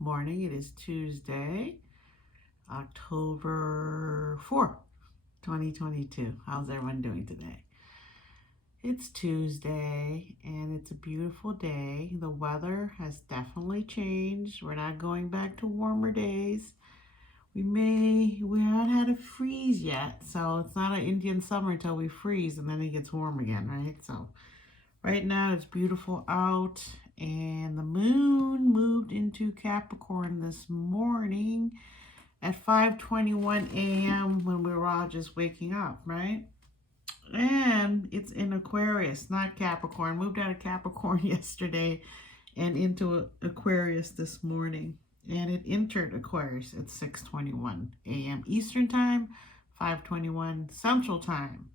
morning. It is Tuesday, October 4th, 2022. How's everyone doing today? It's Tuesday and it's a beautiful day. The weather has definitely changed. We're not going back to warmer days. We haven't had a freeze yet, so it's not an Indian summer until we freeze and then it gets warm again, right? So right now it's beautiful out and the moon moved into Capricorn this morning at 5:21 a.m. when we were all just waking up, right? And it's in Aquarius, not Capricorn. Moved out of Capricorn yesterday and into Aquarius this morning. And it entered Aquarius at 6:21 a.m. Eastern Time, 5:21 Central Time,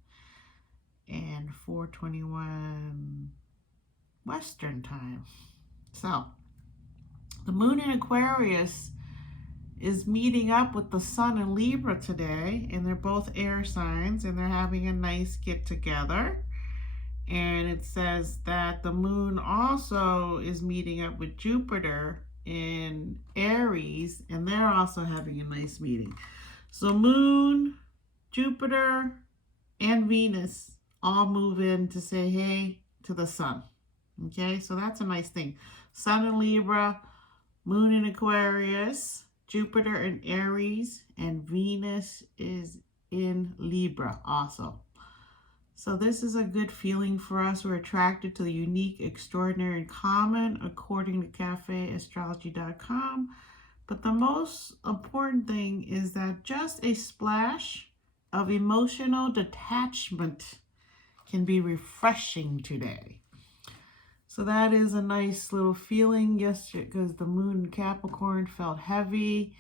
and 4:21 Western Time. So, the moon in Aquarius is meeting up with the sun in Libra today, and they're both air signs, and they're having a nice get together. And it says that the moon also is meeting up with Jupiter in Aries, and they're also having a nice meeting. So moon, Jupiter, and Venus all move in to say hey to the sun. Okay, so that's a nice thing. Sun in Libra, moon in Aquarius, Jupiter in Aries, and Venus is in Libra also. So this is a good feeling for us. We're attracted to the unique, extraordinary, and common, according to cafeastrology.com. But the most important thing is that just a splash of emotional detachment can be refreshing today. So that is a nice little feeling yesterday because the moon in Capricorn felt heavy.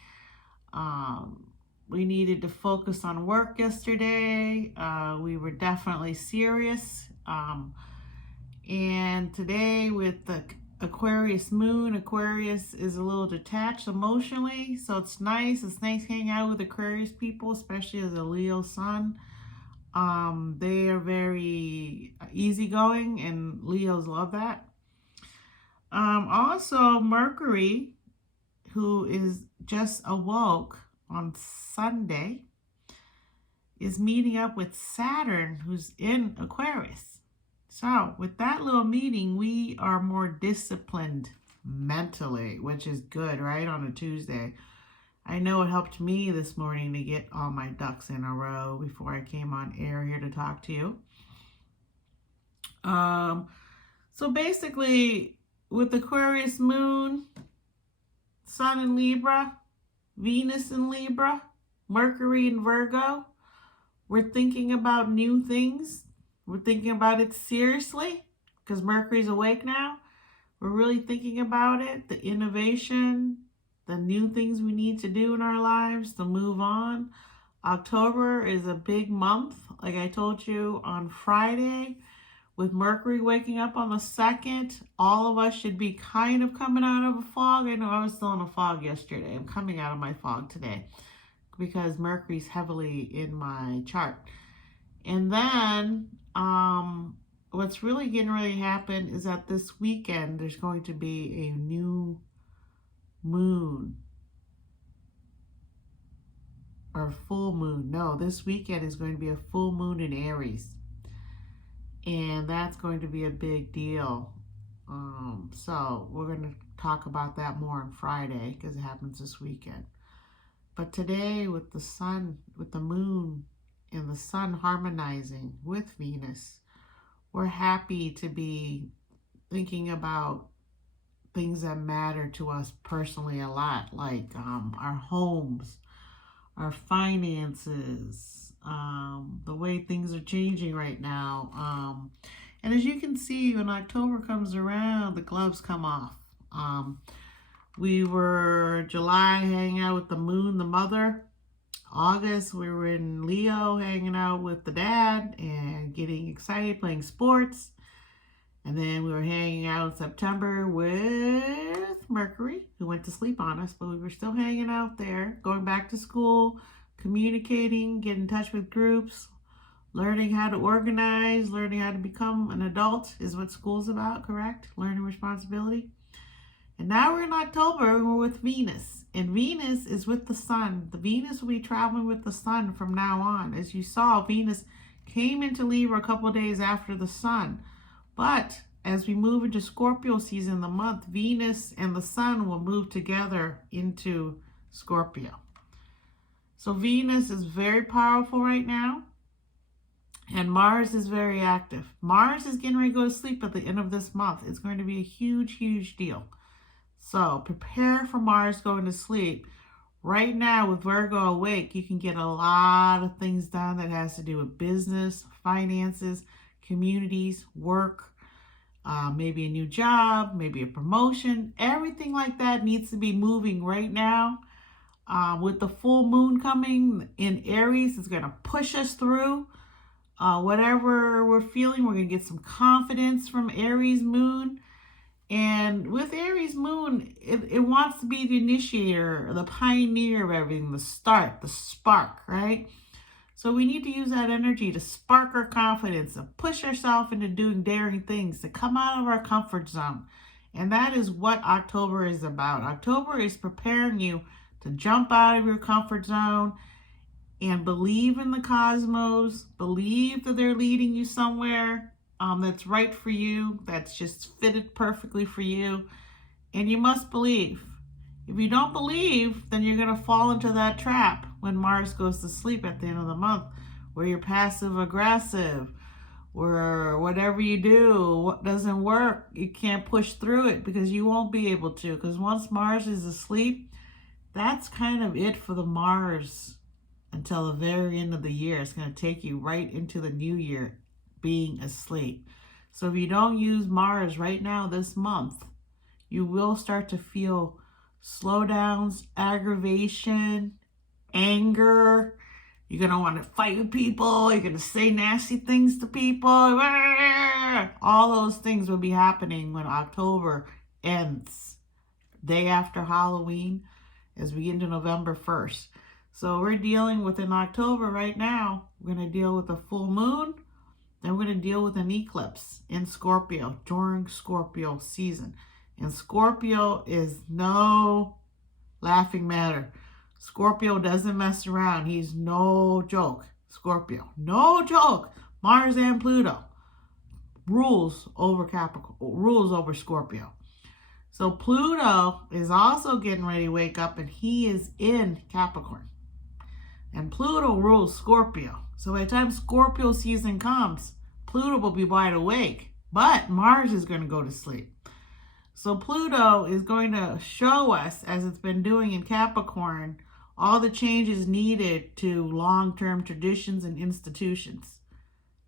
We needed to focus on work yesterday. We were definitely serious. And today with the Aquarius moon, Aquarius is a little detached emotionally. So it's nice. It's nice hanging out with Aquarius people, especially as a Leo sun. They are very easygoing and Leos love that. Also, Mercury, who is just awoke on Sunday, is meeting up with Saturn, who's in Aquarius. So with that little meeting, we are more disciplined mentally, which is good, right, on a Tuesday. I know it helped me this morning to get all my ducks in a row before I came on air here to talk to you. So basically, with Aquarius moon, sun in Libra, Venus in Libra, Mercury in Virgo, we're thinking about new things. We're thinking about it seriously because Mercury's awake now. We're really thinking about it, the innovation, the new things we need to do in our lives to move on. October is a big month, like I told you on Friday. With Mercury waking up on the 2nd, all of us should be kind of coming out of a fog. I know I was still in a fog yesterday. I'm coming out of my fog today because Mercury's heavily in my chart. And then what's really getting ready to happen is that this weekend there's going to be a new moon or full moon. No, this weekend is going to be a full moon in Aries. And that's going to be a big deal. So we're going to talk about that more on Friday because it happens this weekend. But today with the sun, with the moon and the sun harmonizing with Venus, we're happy to be thinking about things that matter to us personally a lot, like our homes, our finances, the way things are changing right now. And as you can see, when October comes around, the gloves come off. We were July hanging out with the moon, the mother. August, we were in Leo hanging out with the dad and getting excited, playing sports. And then we were hanging out in September with Mercury, who went to sleep on us, but we were still hanging out there, going back to school, communicating, getting in touch with groups, learning how to organize, learning how to become an adult is what school's about, correct? Learning responsibility. And now we're in October and we're with Venus, and Venus is with the sun. The Venus will be traveling with the sun from now on. As you saw, Venus came into Libra a couple of days after the sun. But as we move into Scorpio season, the month, Venus and the sun will move together into Scorpio. So Venus is very powerful right now. And Mars is very active. Mars is getting ready to go to sleep at the end of this month. It's going to be a huge, huge deal. So prepare for Mars going to sleep. Right now with Virgo awake, you can get a lot of things done that has to do with business, finances, communities, work, maybe a new job, maybe a promotion. Everything like that needs to be moving right now. With the full moon coming in Aries, it's going to push us through. Whatever we're feeling, we're going to get some confidence from Aries moon. And with Aries moon, it wants to be the initiator, the pioneer of everything, the start, the spark, right? So we need to use that energy to spark our confidence, to push ourselves into doing daring things, to come out of our comfort zone. And that is what October is about. October is preparing you to jump out of your comfort zone and believe in the cosmos, believe that they're leading you somewhere that's right for you, that's just fitted perfectly for you. And you must believe. If you don't believe, then you're going to fall into that trap when Mars goes to sleep at the end of the month, where you're passive aggressive, where whatever you do, what doesn't work, you can't push through it because you won't be able to. Because once Mars is asleep, that's kind of it for the Mars until the very end of the year. It's going to take you right into the new year being asleep. So if you don't use Mars right now this month, you will start to feel slowdowns, aggravation, anger. You're going to want to fight with people. You're going to say nasty things to people. All those things will be happening when October ends, day after Halloween, as we get into November 1st. So we're dealing with in October right now, we're going to deal with a full moon. Then we're going to deal with an eclipse in Scorpio during Scorpio season. And Scorpio is no laughing matter. Scorpio doesn't mess around. He's no joke. Scorpio, no joke. Mars and Pluto rules over Capricorn, rules over Scorpio. So Pluto is also getting ready to wake up, and he is in Capricorn. And Pluto rules Scorpio. So by the time Scorpio season comes, Pluto will be wide awake, but Mars is going to go to sleep. So Pluto is going to show us, as it's been doing in Capricorn, all the changes needed to long-term traditions and institutions.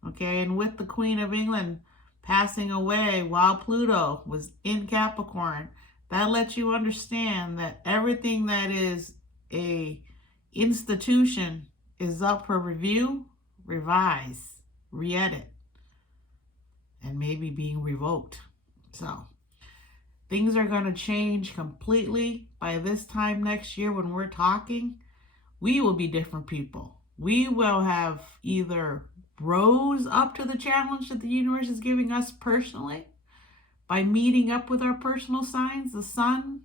Okay, and with the Queen of England passing away while Pluto was in Capricorn, that lets you understand that everything that is a institution is up for review, revise, re-edit, and maybe being revoked. So things are going to change completely by this time next year. When we're talking, we will be different people. We will have either rose up to the challenge that the universe is giving us personally by meeting up with our personal signs, the sun,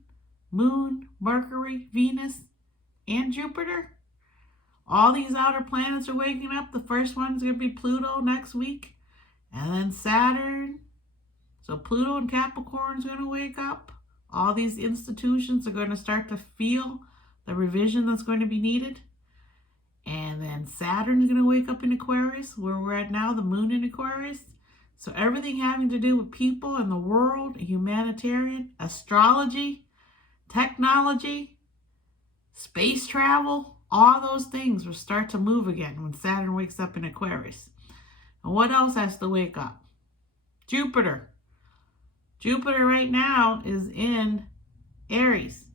moon, Mercury, Venus, and Jupiter. All these outer planets are waking up. The first one's going to be Pluto next week, and then Saturn. So Pluto and Capricorn is going to wake up. All these institutions are going to start to feel the revision that's going to be needed. And then Saturn is going to wake up in Aquarius, where we're at now, the moon in Aquarius. So everything having to do with people and the world, humanitarian, astrology, technology, space travel, all those things will start to move again when Saturn wakes up in Aquarius. And what else has to wake up? Jupiter. Jupiter right now is in Aries.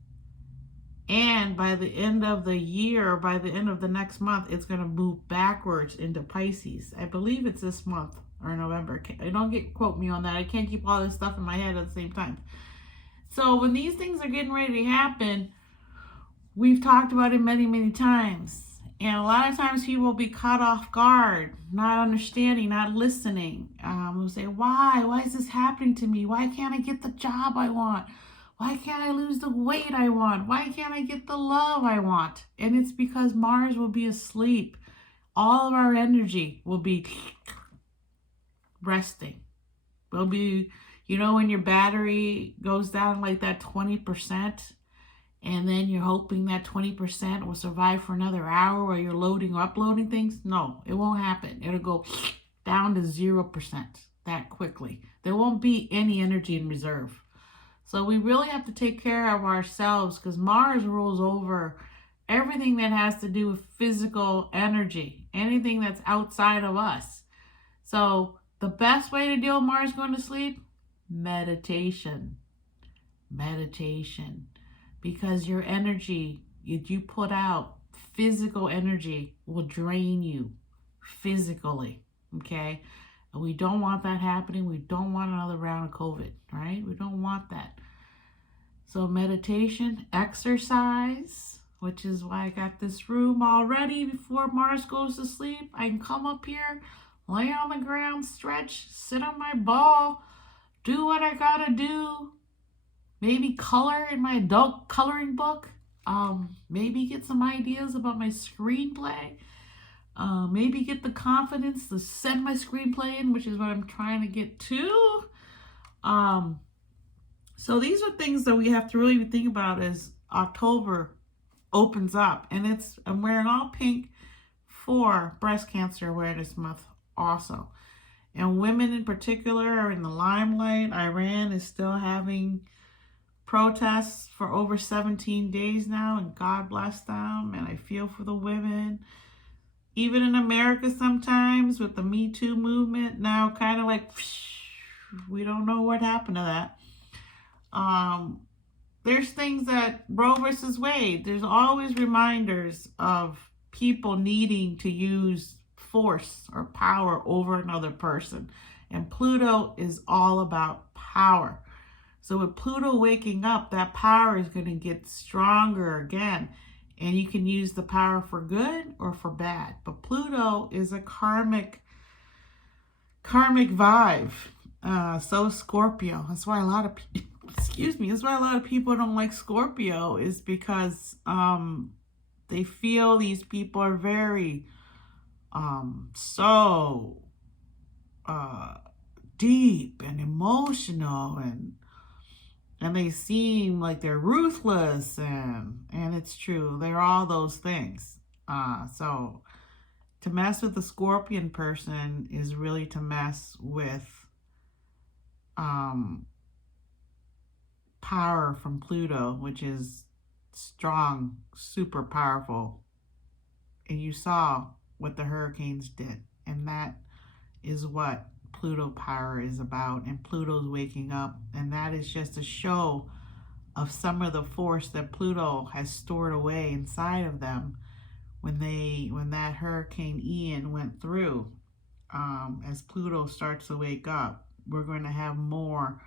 And by the end of the year, or by the end of the next month, it's going to move backwards into Pisces. I believe it's this month or November. Don't quote me on that. I can't keep all this stuff in my head at the same time. So when these things are getting ready to happen, we've talked about it many, many times. And a lot of times people will be caught off guard, not understanding, not listening. They'll say, why? Why is this happening to me? Why can't I get the job I want? Why can't I lose the weight I want? Why can't I get the love I want? And it's because Mars will be asleep. All of our energy will be resting. We'll be, when your battery goes down like that 20%, and then you're hoping that 20% will survive for another hour while you're loading or uploading things. No, it won't happen. It'll go down to 0% that quickly. There won't be any energy in reserve. So we really have to take care of ourselves, because Mars rules over everything that has to do with physical energy, anything that's outside of us. So the best way to deal with Mars going to sleep? Meditation. Meditation. Because your energy that you put out, physical energy, will drain you physically. Okay? And we don't want that happening. We don't want another round of COVID, right? We don't want that. So meditation, exercise, which is why I got this room all ready before Mars goes to sleep. I can come up here, lay on the ground, stretch, sit on my ball, do what I gotta do. Maybe color in my adult coloring book. Maybe get some ideas about my screenplay. Maybe get the confidence to send my screenplay in, which is what I'm trying to get to. So these are things that we have to really think about as October opens up. And I'm wearing all pink for Breast Cancer Awareness Month also. And women in particular are in the limelight. Iran is still having protests for over 17 days now, and God bless them, and I feel for the women. Even in America sometimes with the Me Too movement, now kind of like, we don't know what happened to that. There's things that Roe versus Wade, there's always reminders of people needing to use force or power over another person. And Pluto is all about power. So with Pluto waking up, that power is going to get stronger again. And you can use the power for good or for bad. But Pluto is a karmic vibe. So Scorpio. That's why a lot of people, that's why a lot of people don't like Scorpio, is because they feel these people are very so deep and emotional, and they seem like they're ruthless, and it's true. They're all those things. So to mess with the Scorpion person is really to mess with power from Pluto, which is strong, super powerful. And you saw what the hurricanes did. And that is what Pluto power is about. And Pluto's waking up. And that is just a show of some of the force that Pluto has stored away inside of them when that Hurricane Ian went through. As Pluto starts to wake up, we're going to have more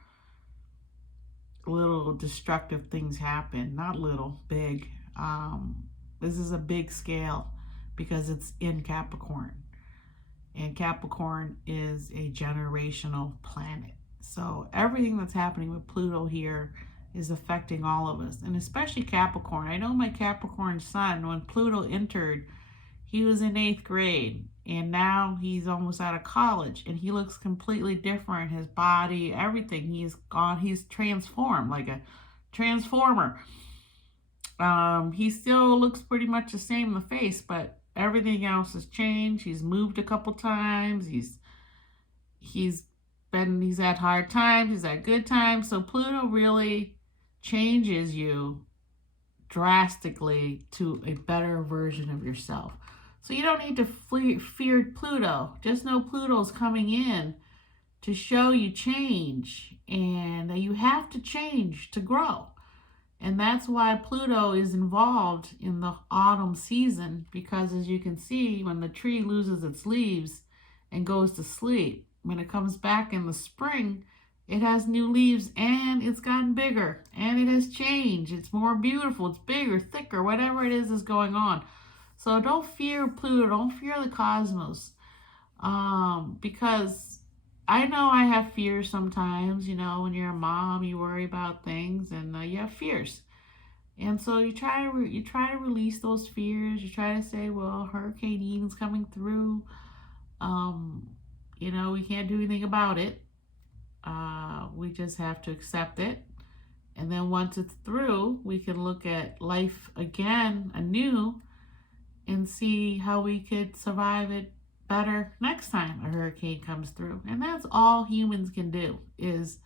little destructive things happen. Not little, big. This is a big scale because it's in Capricorn. And Capricorn is a generational planet. So everything that's happening with Pluto here is affecting all of us, and especially Capricorn. I know my Capricorn son, when Pluto entered, he was in 8th grade, and now he's almost out of college, and he looks completely different. His body, everything, he's transformed like a transformer. He still looks pretty much the same in the face, but everything else has changed. He's moved a couple times. He's had hard times. He's had good times. So Pluto really changes you drastically to a better version of yourself. So you don't need to fear Pluto. Just know Pluto's coming in to show you change, and you have to change to grow. And that's why Pluto is involved in the autumn season, because as you can see, when the tree loses its leaves and goes to sleep, when it comes back in the spring, it has new leaves, and it's gotten bigger, and it has changed. It's more beautiful, it's bigger, thicker, whatever it is going on. So don't fear Pluto, don't fear the cosmos, because I know I have fears sometimes. When you're a mom, you worry about things, and you have fears. And so you try to release those fears. You try to say, well, Hurricane Ian's coming through. Um, we can't do anything about it. We just have to accept it. And then once it's through, we can look at life again, anew, and see how we could survive it better next time a hurricane comes through. And that's all humans can do, is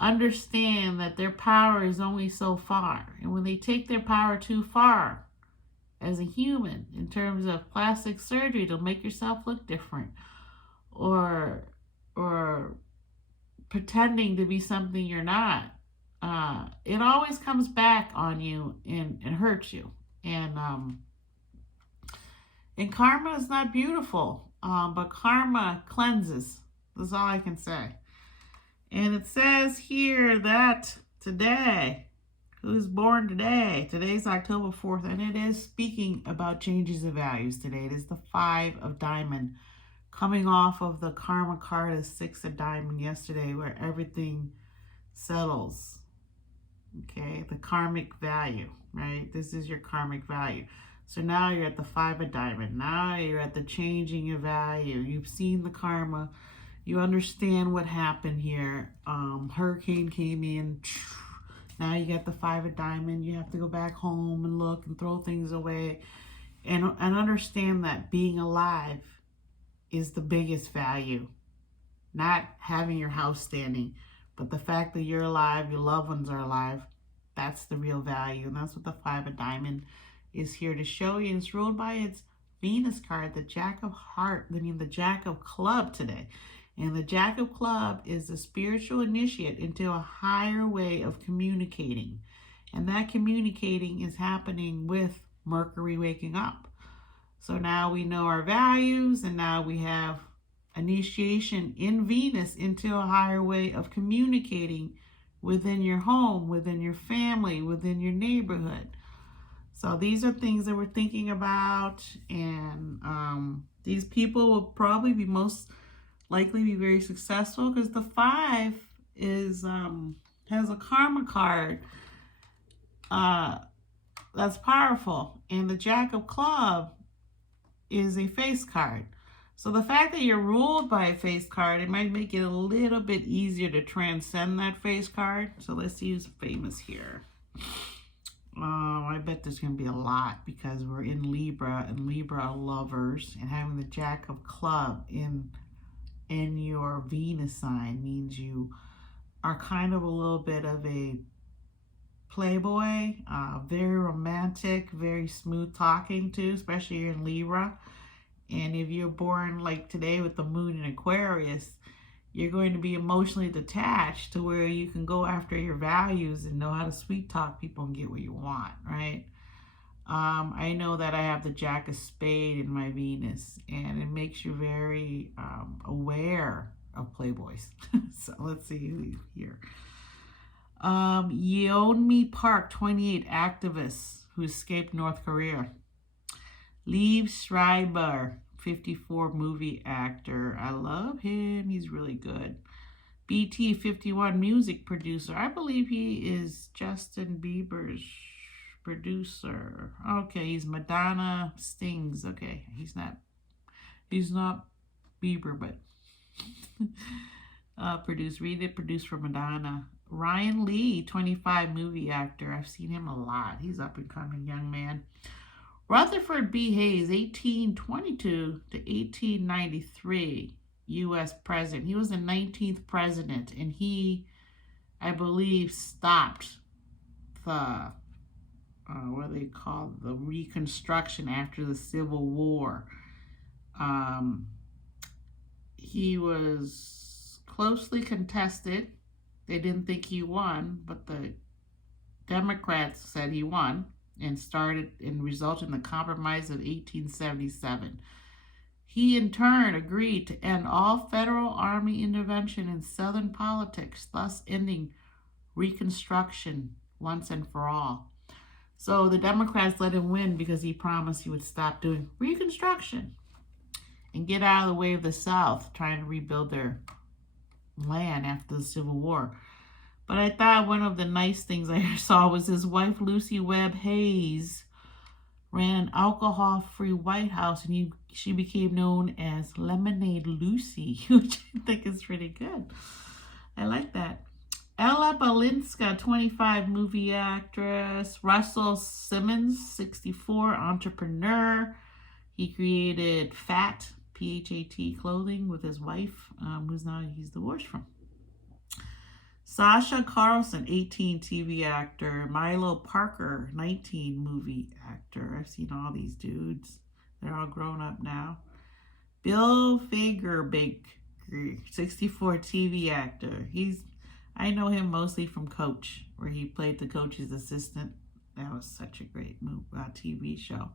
understand that their power is only so far. And when they take their power too far as a human, in terms of plastic surgery to make yourself look different, or pretending to be something you're not, it always comes back on you and hurts you. And karma is not beautiful, but karma cleanses. That's all I can say. And it says here that today, who's born today? Today's October 4th, and it is speaking about changes of values today. It is the 5 of diamond, coming off of the karma card of 6 of diamond yesterday, where everything settles. Okay, the karmic value, right? This is your karmic value. So now you're at the 5 of diamond. Now you're at the changing of value. You've seen the karma. You understand what happened here. Hurricane came in. Now you got the 5 of diamond. You have to go back home and look and throw things away. And understand that being alive is the biggest value. Not having your house standing, but the fact that you're alive, your loved ones are alive. That's the real value. And that's what the 5 of diamond is here to show you. And it's ruled by its Venus card, the Jack of the Jack of Club today. And the Jack of Club is the spiritual initiate into a higher way of communicating. And that communicating is happening with Mercury waking up. So now we know our values, and now we have initiation in Venus into a higher way of communicating within your home, within your family, within your neighborhood. So these are things that we're thinking about, and these people will probably be most likely be very successful, because the 5 is has a karma card that's powerful, and the Jack of Club is a face card. So the fact that you're ruled by a face card, it might make it a little bit easier to transcend that face card. So let's use famous here. I bet there's going to be a lot, because we're in Libra, and Libra are lovers, and having the Jack of Club in your Venus sign means you are kind of a little bit of a playboy, very romantic, very smooth talking too, especially you're in Libra. And if you're born like today with the moon in Aquarius, you're going to be emotionally detached to where you can go after your values and know how to sweet talk people and get what you want, right? I know that I have the Jack of Spade in my Venus, and it makes you very aware of playboys. So let's see who here. Yeonmi Park, 28, activist who escaped North Korea. Liev Schreiber, 54, movie actor. I love him. He's really good. BT, 51, music producer. I believe he is Justin Bieber's producer. Okay, he's Madonna Stings. Okay, he's not Bieber, but produced for Madonna. Ryan Lee, 25, movie actor. I've seen him a lot. He's up and coming young man. Rutherford B. Hayes, 1822 to 1893, U.S. president. He was the 19th president, and he, I believe, stopped the what they call the Reconstruction after the Civil War. He was closely contested. They didn't think he won, but the Democrats said he won, and resulted in the Compromise of 1877. He in turn agreed to end all federal army intervention in Southern politics, thus ending Reconstruction once and for all. So the Democrats let him win because he promised he would stop doing Reconstruction and get out of the way of the South trying to rebuild their land after the Civil War. But I thought one of the nice things I saw was his wife, Lucy Webb Hayes, ran an alcohol-free White House, and she became known as Lemonade Lucy, which I think is pretty good. I like that. Ella Balinska, 25, movie actress. Russell Simmons, 64, entrepreneur. He created Fat, P-H-A-T, clothing with his wife, he's divorced from. Sasha Carlson, 18, TV actor. Milo Parker, 19, movie actor. I've seen all these dudes. They're all grown up now. Bill Fagerbakke, 64, TV actor. I know him mostly from Coach, where he played the coach's assistant. That was such a great TV show.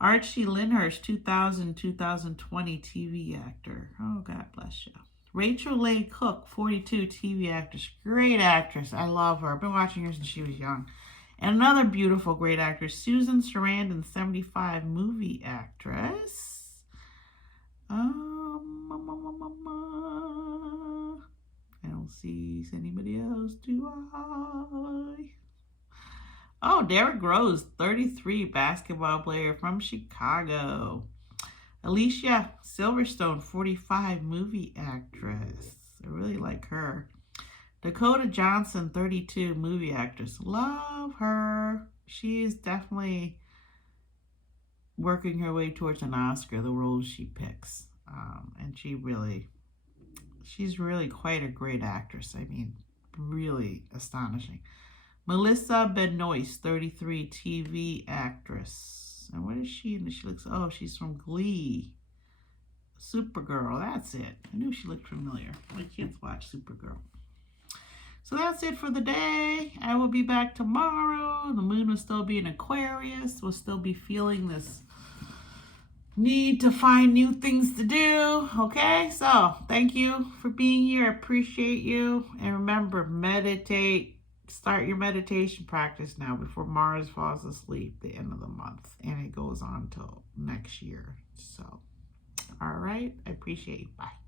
Archie Lyndhurst, 2000-2020 TV actor. Oh, God bless you. Rachel Leigh Cook, 42, TV actress. Great actress. I love her. I've been watching her since she was young. And another beautiful, great actress, Susan Sarandon, 75, movie actress. I don't see anybody else, do I? Oh, Derrick Rose, 33, basketball player from Chicago. Alicia Silverstone, 45, movie actress. I really like her. Dakota Johnson, 32, movie actress. Love her. She is definitely working her way towards an Oscar, the roles she picks. And she's really quite a great actress. I mean, really astonishing. Melissa Benoist, 33, TV actress. And what is she? And she looks, she's from Glee. Supergirl, that's it. I knew she looked familiar. My kids watch Supergirl. So that's it for the day. I will be back tomorrow. The moon will still be in Aquarius. We'll still be feeling this need to find new things to do. Okay, so thank you for being here. I appreciate you. And remember, meditate. Start your meditation practice now before Mars falls asleep the end of the month. And it goes on till next year. So, all right. I appreciate you. Bye.